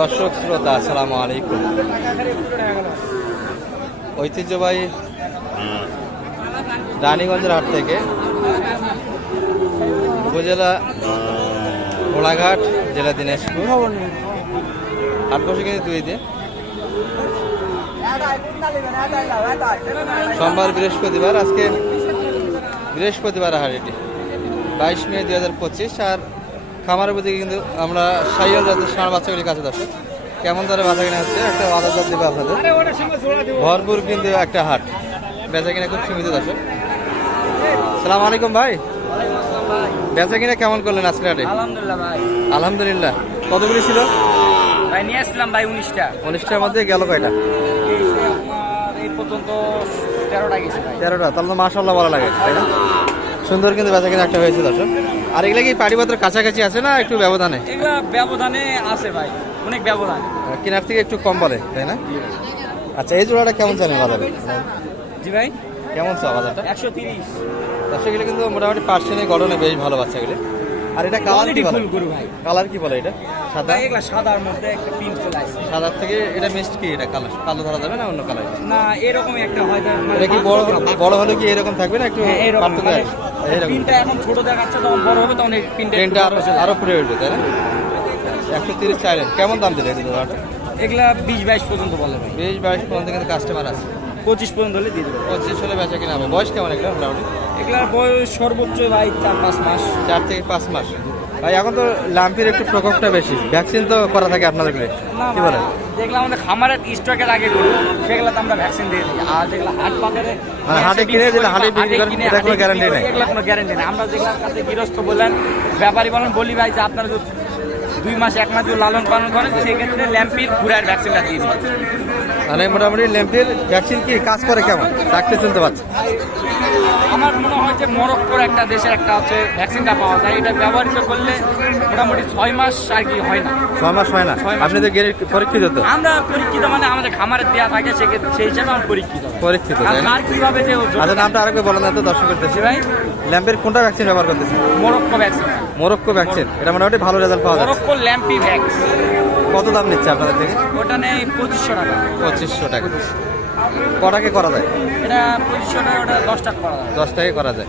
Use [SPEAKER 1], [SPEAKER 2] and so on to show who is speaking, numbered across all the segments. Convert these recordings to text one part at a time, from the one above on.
[SPEAKER 1] দর্শক, শ্রোতা, আসসালামু আলাইকুম। ঐতিহ্যবাহী রানীগঞ্জের হাট থেকে উপজেলা গোলাঘাট জেলা দিনাজপুর। হাট বসে কিন্তু দুই দিন। সোমবার বৃহস্পতিবার, আজকে বৃহস্পতিবার হাট এটি। বাইশ মে দুই হাজার পঁচিশ, আর খামারের প্রতি কিন্তু আমরা সাইয়াল জাতের ষাঁড় বাচ্চাগুলির কাছে দর্শক কেমন দরে বাচ্চা কিনা হচ্ছে একটা বাজার দর দেবে আপনাদের। ভরপুর কিন্তু একটা হাট। বেচা কিনা খুব সীমিত দর্শক। সালাম আলাইকুম ভাই। বেচা কিনা কেমন করলেন আজকে হাটে
[SPEAKER 2] আলহামদুলিল্লাহ ভাই।
[SPEAKER 1] আলহামদুলিল্লাহ। কতগুলি ছিল?
[SPEAKER 2] ভাই নিয়ে আসলাম ভাই উনিশটা।
[SPEAKER 1] উনিশটার মধ্যে গেল কয়টা?
[SPEAKER 2] এই পর্যন্ত তেরোটা গেছে
[SPEAKER 1] তেরোটা। তাহলে তো মাসাল্লাহ বলা লাগে তাই না? সুন্দর কিন্তু বেচা কিনা একটা হয়েছে দর্শক। আর এগুলা কি পাড়িপত্রের কাছাকাছি আছে না একটু ব্যবধানে?
[SPEAKER 2] এগুলা ব্যবধানে আছে ভাই অনেক ব্যবধান।
[SPEAKER 1] কেনার থেকে একটু কম বলে তাই না? আচ্ছা এই জোড়াটা কেমন জানেন বাজারে?
[SPEAKER 2] জি ভাই?
[SPEAKER 1] কেমন চা বাজারটা?
[SPEAKER 2] একশো তিরিশ।
[SPEAKER 1] দর্শক এগুলো কিন্তু মোটামুটি পার্সেন্টের গঠনে বেশ ভালো বাচ্চা বাচ্চাগুলো আর এটা কালার কি বলে?
[SPEAKER 2] ফুল গরু ভাই।
[SPEAKER 1] কালার কি বলে এটা? সাদা?
[SPEAKER 2] এগুলা সাদার মধ্যে একটা পিঙ্ক চলে আসছে।
[SPEAKER 1] সাদার থেকে এটা মিক্সড কি এটা কালার কালো ধরা যাবে না অন্য কালার
[SPEAKER 2] না এরকম একটা হয় মানে
[SPEAKER 1] এটা কি বড় বড় হলে কি এরকম থাকবে না একটু
[SPEAKER 2] হ্যাঁ,
[SPEAKER 1] পার্থক্য
[SPEAKER 2] মানে পিনটা এখন ছোট দেখাচ্ছে তখন বড় হবে তখন এই পিনটা
[SPEAKER 1] ট্রেনটা
[SPEAKER 2] আরও
[SPEAKER 1] আরও ফুটে উঠবে তাই না? একশো তিরিশ চাইলেন কেমন দাম দিলে দাদাটা
[SPEAKER 2] এগুলা বিশ বাইশ পর্যন্ত বলে ভাই।
[SPEAKER 1] বিশ বাইশ পর্যন্ত কিন্তু কাস্টমার আছে।
[SPEAKER 2] পঁচিশ পর্যন্ত হলে দিয়ে দেবো।
[SPEAKER 1] পঁচিশ হলে বেচা কিনা হবে। বয়স কেমন এগুলো মোটামুটি
[SPEAKER 2] এগুলার বয়স সর্বোচ্চ ভাই চার পাঁচ মাস।
[SPEAKER 1] চার থেকে পাঁচ মাস। ভাই এখন তো লাম্পির একটু প্রকোপটা বেশি। ভ্যাকসিন তো করা থাকে আপনাদের কি বলেন?
[SPEAKER 2] যেগুলো আমাদের খামারের স্টকের আগে গরু সেগুলো তো আমরা ভ্যাকসিন দিয়ে দিই। আর যেগুলো হাট বাজারে
[SPEAKER 1] মানে হাটে কিনে যেটা হাটে বিক্রি করেন, এটা কোনো
[SPEAKER 2] বিক্রি
[SPEAKER 1] নেই।
[SPEAKER 2] এগুলো কোনো গ্যারান্টি নেই। আমরা যেগুলো কাছে গৃহস্থ বলেন ব্যাপারী বলেন বলি ভাই যে আপনারা যদি দুই মাস এক মাস যদি লালন পালন করেন সেক্ষেত্রে ল্যাম্পির ঘুরার ভ্যাকসিনটা দিয়ে দিই
[SPEAKER 1] মানে মোটামুটি ল্যাম্পের ভ্যাকসিন কি কাজ করে কেমন? ডাকতে শুনতে পাচ্ছি।
[SPEAKER 2] আমার মনে হয় যে মরক্কোর একটা দেশের একটা হচ্ছে ভ্যাকসিনটা পাওয়া যায়। এটা ব্যবহৃত করলে মোটামুটি ছয় মাস আর কি হয় না।
[SPEAKER 1] ছয় মাস হয় না?
[SPEAKER 2] ছয় মাস।
[SPEAKER 1] আপনি তো গেলে পরীক্ষিত তো?
[SPEAKER 2] আমরা পরীক্ষিত মানে আমাদের খামারে দেওয়া থাকে সেক্ষেত্রে সেই হিসাবে আমরা পরীক্ষিত।
[SPEAKER 1] পরীক্ষিত
[SPEAKER 2] আর কীভাবে যে
[SPEAKER 1] আচ্ছা নামটা আরেকবার বলেন না তো দর্শক করতেছি
[SPEAKER 2] ভাই।
[SPEAKER 1] ল্যাম্পের কোনটা ভ্যাকসিন ব্যবহার করতেছে?
[SPEAKER 2] মরক্কো ভ্যাকসিন
[SPEAKER 1] মোরক্কো ভ্যাকসিন এটা মোটামুটি ভালো রেজাল্ট পাওয়া যায়
[SPEAKER 2] মরক্কো ল্যাম্পি ভ্যাক্স
[SPEAKER 1] কত দাম নিচ্ছে আপনাদের থেকে?
[SPEAKER 2] ওটা নেই পঁচিশশো টাকা।
[SPEAKER 1] পঁচিশশো টাকা। কটাকে করা যায়?
[SPEAKER 2] এটা পঁচিশশো টাকা ওটা দশ টাকা করা যায়।
[SPEAKER 1] দশ টাকায় করা যায়।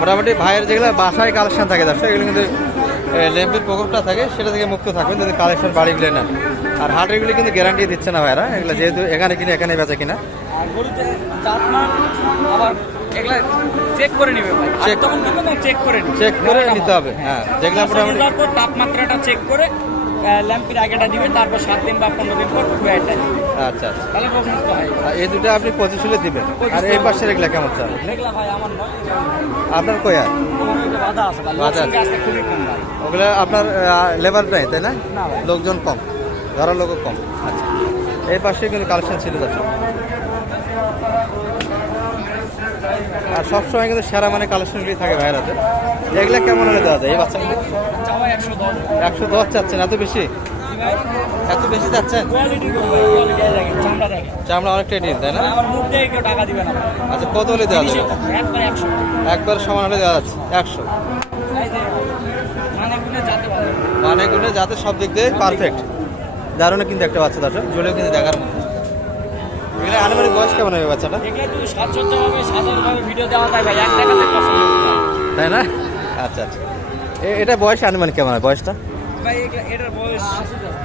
[SPEAKER 1] মোটামুটি ভাইয়ের যেগুলো বাসায় কালেকশন থাকে দর্শক এগুলো কিন্তু ল্যাম্পের প্রকোপটা থাকে সেটা থেকে মুক্ত থাকবেন যদি কালেকশন বাড়ি গেলে না আর হাটেরগুলি কিন্তু গ্যারান্টি দিচ্ছে না ভাইরা এগুলো যেহেতু এখানে কিনে এখানে বেচা কিনা।
[SPEAKER 2] আবার এগুলা চেক করে নিবে ভাই। আর তখন চেক করে
[SPEAKER 1] চেক করে নিতে হবে হ্যাঁ যেগুলো
[SPEAKER 2] তাপমাত্রাটা চেক করে ল্যাম্পির আগেটা দিবে তারপর সাত দিন বা পনেরো দিন পর
[SPEAKER 1] আচ্ছা আচ্ছা।
[SPEAKER 2] তাহলে হয়।
[SPEAKER 1] এই দুটো আপনি পঁচিশ হলে দিবেন আর এই পাশের এগুলা কেমন চান
[SPEAKER 2] দেখলা ভাই আমার নয়
[SPEAKER 1] আপনার কয়া
[SPEAKER 2] বাধা আছে
[SPEAKER 1] বাধা
[SPEAKER 2] খুবই কম ভাই।
[SPEAKER 1] ওগুলো আপনার লেবার নাই তাই না? লোকজন কম ধরার লোকও কম। আচ্ছা। এই পাশে কিন্তু কালেকশন ছিল দর্শক। আর সবসময় কিন্তু সেরা মানে কালেকশনগুলি থাকে ভাইরাতে এগুলো কেমন হলে দেওয়া যায় এই বাচ্চাগুলো?
[SPEAKER 2] একশো দশ
[SPEAKER 1] চাচ্ছেন, এত বেশি? এত বেশি চাচ্ছেন?
[SPEAKER 2] চামড়া
[SPEAKER 1] অনেকটাই ডিম তাই না। আচ্ছা কত হলে দেওয়া যাবে?
[SPEAKER 2] একবার
[SPEAKER 1] সমান হলে দেওয়া যাচ্ছে, একশো।
[SPEAKER 2] মানে গুনে যেতে
[SPEAKER 1] সব দিক দিয়ে পারফেক্ট দারুণ কিন্তু একটা বাচ্চা দর্শক জুলেও কিন্তু দেখার মতো। এগুলো আনুমানিক বয়স কেমন হবে বাচ্চাটা?
[SPEAKER 2] দেখলে একটু সাজসজ্জাভাবে সাজানোভাবে ভিডিও দেওয়া যায় ভাই। এক টাকাতে পছন্দ
[SPEAKER 1] তাই না? আচ্ছা আচ্ছা। এটা বয়স আনুমানিক কেমন হয়? বয়সটা?
[SPEAKER 2] ভাই এটার বয়স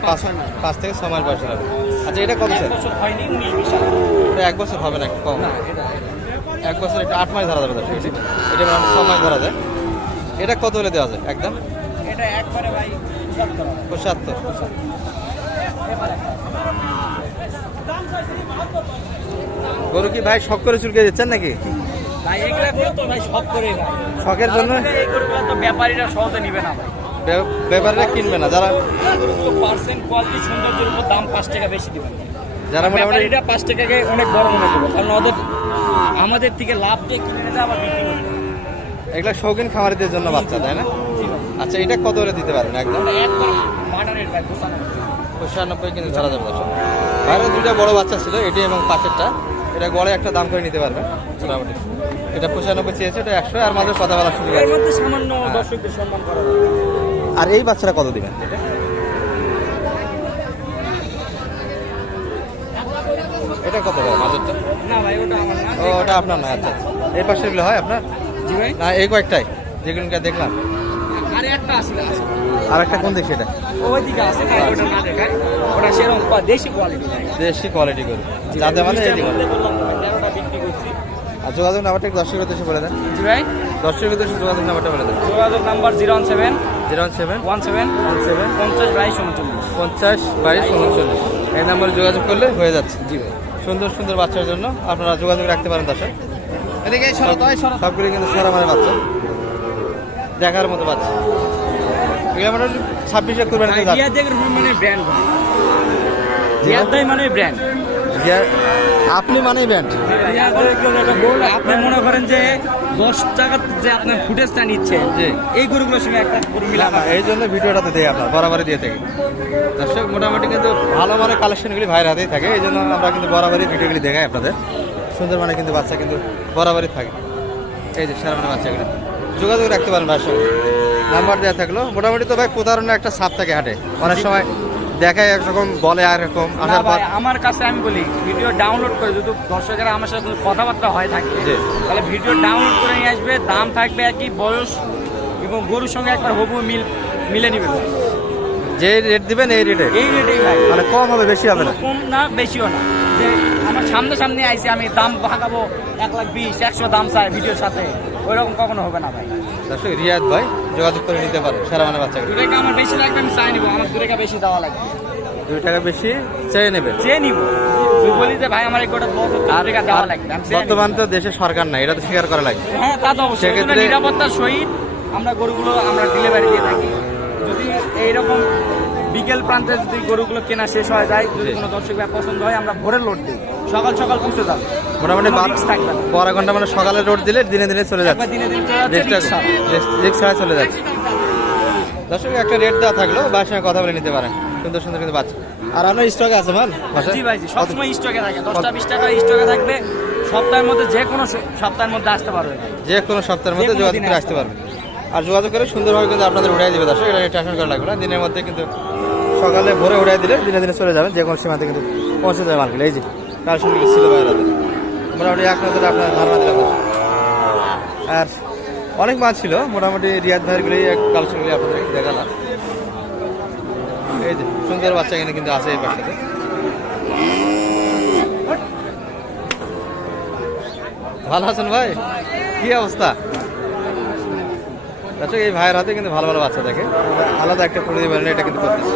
[SPEAKER 1] পাঁচ পাঁচ থেকে ছ মাস বয়সের হবে। আচ্ছা এটা কত
[SPEAKER 2] এক বছর হয়নি
[SPEAKER 1] এক বছর হবে না একটু কম এক বছর এটা আট মাস ধরা যাবে দর্শক এটা এটা মানে ছ মাস ধরা যায়। এটা কত হলে দেওয়া যায়? একদম?
[SPEAKER 2] এটা একবারে ভাই পঁচাত্তর।
[SPEAKER 1] পঁচাত্তর। গরু কি ভাই শখ করে চুলকে দিচ্ছেন নাকি? শখের জন্য?
[SPEAKER 2] ব্যাপারীরা সহজে নিবে না
[SPEAKER 1] ব্যাপারীরা কিনবে না যারা
[SPEAKER 2] পার্সেন্ট কোয়ালিটি সৌন্দর্যের উপর দাম পাঁচ টাকা বেশি দিবেন
[SPEAKER 1] যারা মোটামুটি
[SPEAKER 2] ব্যাপারীরা পাঁচ টাকাকে অনেক বড় মনে করবে কারণ ওদের আমাদের থেকে লাভ দিয়ে কিনে নিতে আবার বিক্রি করবে
[SPEAKER 1] এগুলা শৌখিন খামারিদের জন্য বাচ্চা তাই না? আচ্ছা এটা কত করে দিতে পারেন একদম?
[SPEAKER 2] পঁচানব্বই।
[SPEAKER 1] কিন্তু ধরা যাবে বাইরে দুইটা বড় বাচ্চা ছিল এটি এবং পাশেরটা। এটা গড়ে একটা দাম করে নিতে পারবে মোটামুটি। এটা পঁচানব্বই চেয়েছে এটা একশো আর মাঝে কথা বলার সুযোগ হ্যাঁ। আর এই বাচ্চাটা কত দিবেন এটা কত ভাই
[SPEAKER 2] না।
[SPEAKER 1] ও ওটা আপনার না আচ্ছা আচ্ছা। এই পাশেরগুলো হয় আপনার? না এই কয়েকটাই যেগুলো দেখলাম।
[SPEAKER 2] আরে একটা
[SPEAKER 1] আর কোন দিক সেটা
[SPEAKER 2] ওইদিকে আছে ওটা না দেখায়। ওটা সেরকম দেশি কোয়ালিটি
[SPEAKER 1] দেশি কোয়ালিটি করে। যাতে মানে
[SPEAKER 2] বিক্রি করছি।
[SPEAKER 1] আর যোগাযোগ নাম্বারটা একটু দর্শকের উদ্দেশ্যে বলে দেন।
[SPEAKER 2] জি ভাই।
[SPEAKER 1] দর্শকের উদ্দেশ্যে যোগাযোগ নাম্বারটা বলে দেন।
[SPEAKER 2] যোগাযোগ number zero one seven.
[SPEAKER 1] Zero seven.
[SPEAKER 2] One seven.
[SPEAKER 1] One seven.
[SPEAKER 2] পঞ্চাশ বাইশ উনচল্লিশ।
[SPEAKER 1] পঞ্চাশ বাইশ উনচল্লিশ। এই নাম্বারে যোগাযোগ করলে হয়ে যাচ্ছে।
[SPEAKER 2] জি ভাই।
[SPEAKER 1] সুন্দর সুন্দর বাচ্চার জন্য আপনারা যোগাযোগ রাখতে পারেন দর্শক। সবগুলি কিন্তু সারা মানে বাচ্চা। দেখার মতো বাচ্চা। এগুলো আমরা ছাব্বিশে কুরবানি দিয়ে যাচ্ছে।
[SPEAKER 2] মানে ব্র্যান্ড ভাই। রিয়াদ ভাই মানে ব্র্যান্ড
[SPEAKER 1] আপনি
[SPEAKER 2] আপনি মনে করেন যে দশ টাকা যে আপনার ফুটেজটা নিচ্ছেন
[SPEAKER 1] জি।
[SPEAKER 2] এই গরুগুলোর সঙ্গে একটা গরু মিলা
[SPEAKER 1] এই জন্য ভিডিওটাতে দেই আপনার বরাবরই দিয়ে থাকি। দর্শক মোটামুটি কিন্তু ভালো মানের কালেকশনগুলি ভাইয়ের হাতেই থাকে এই জন্য আমরা কিন্তু বরাবরই ভিডিওগুলি দেখাই আপনাদের। সুন্দর মানে কিন্তু বাচ্চা কিন্তু বরাবরই থাকে। এই যে সারা মানে বাচ্চাগুলি। যোগাযোগ রাখতে পারেন ভাইয়ের সঙ্গে। নাম্বার দেওয়া থাকল। মোটামুটি তো ভাই প্রতারণা একটা সাপ থাকে হাটে। অনেক সময় দেখায় একরকম বলে আর এরকম আসার পর
[SPEAKER 2] আমার কাছে আমি বলি ভিডিও ডাউনলোড করে যদি দর্শকেরা আমার সাথে কথাবার্তা হয় থাকে। তাহলে ভিডিও ডাউনলোড করে নিয়ে আসবে দাম থাকবে একই বয়স এবং গরুর সঙ্গে একবার হবু মিল মিলে নিবে।
[SPEAKER 1] যে রেট দিবেন এই রেটে
[SPEAKER 2] এই রেটেই ভাই।
[SPEAKER 1] মানে কম হবে বেশি হবে না।
[SPEAKER 2] কম না বেশিও না। যে আমার সামনে সামনে আইসি আমি দাম ভাগাবো এক লাখ বিশ একশো দাম চাই ভিডিওর সাথে। ওইরকম কখনো হবে না ভাই।
[SPEAKER 1] দর্শক রিয়াদ ভাই যোগাযোগ করে নিতে পারে সারা মানে
[SPEAKER 2] দু টাকা আমার বেশি লাগবে আমি চাই নিবো। আমার দু টাকা বেশি দেওয়া লাগবে।
[SPEAKER 1] দুই টাকা বেশি চেয়ে
[SPEAKER 2] নিবো? তুই বলি যে ভাই আমার এই গোটা
[SPEAKER 1] আর
[SPEAKER 2] টাকা দেওয়া লাগবে আমি চেয়ে নিবো।
[SPEAKER 1] বর্তমান তো দেশে সরকার নাই এটা তো স্বীকার করা লাগবে।
[SPEAKER 2] হ্যাঁ তা তো অবশ্যই। নিরাপত্তার সহিত আমরা গরুগুলো আমরা ডেলিভারি দিয়ে থাকি। যদি এইরকম বিকেল প্রান্তে যদি গরুগুলো কেনা শেষ হয়ে যায় যদি। কোনো দর্শক ভাই পছন্দ হয় আমরা ভোরের লোড দিই। সকাল সকাল পৌঁছে যাবে।
[SPEAKER 1] মোটামুটি। বারো ঘণ্টা মানে সকালে রোড দিলে দিনে দিনে চলে যাচ্ছে। রিক্সা- ছাড়া চলে যাচ্ছে। দর্শক একটা রেট দেওয়া থাকল বাসের সঙ্গে কথা বলে নিতে পারেন। সুন্দর সুন্দর কিন্তু বাচ্চা। আর আপনার স্টকে আছে মাল?
[SPEAKER 2] জি ভাই সবসময় স্টকে থাকে। দশটা বিশ টাকা স্টকে থাকবে। সপ্তাহের মধ্যে যে কোনো সপ্তাহের মধ্যে আসতে পারবে।
[SPEAKER 1] যে কোনো সপ্তাহের মধ্যে যোগাযোগ করে
[SPEAKER 2] আসতে
[SPEAKER 1] পারবেন আর যোগাযোগ করে সুন্দরভাবে কিন্তু আপনাদের উড়াই দেবে দর্শক। এটা টেনশন করা লাগবে না। দিনের মধ্যে কিন্তু সকালে ভোরে উড়াই দিলে দিনে দিনে চলে যাবেন। যে কোনো সীমাতে কিন্তু পৌঁছে যাবে মালগুলো। এই যে কাল সঙ্গে ছিল বাইরে। মোটামুটি এক নজরে আপনার ধারণা দিলাম। আর অনেক মাছ ছিল, মোটামুটি রিয়াদ ভাইয়েরগুলি এক কালেকশনগুলি আপনাদের দেখালাম। এই যে, সুন্দর বাচ্চা এখানে কিন্তু আছে এই পাশটাতে। ভালো আছেন ভাই? কি অবস্থা? আচ্ছা এই ভাইয়ের হাতে কিন্তু ভালো ভালো বাচ্চা থাকে আলাদা একটা প্রতিবেদন এটা কিন্তু করতেছে।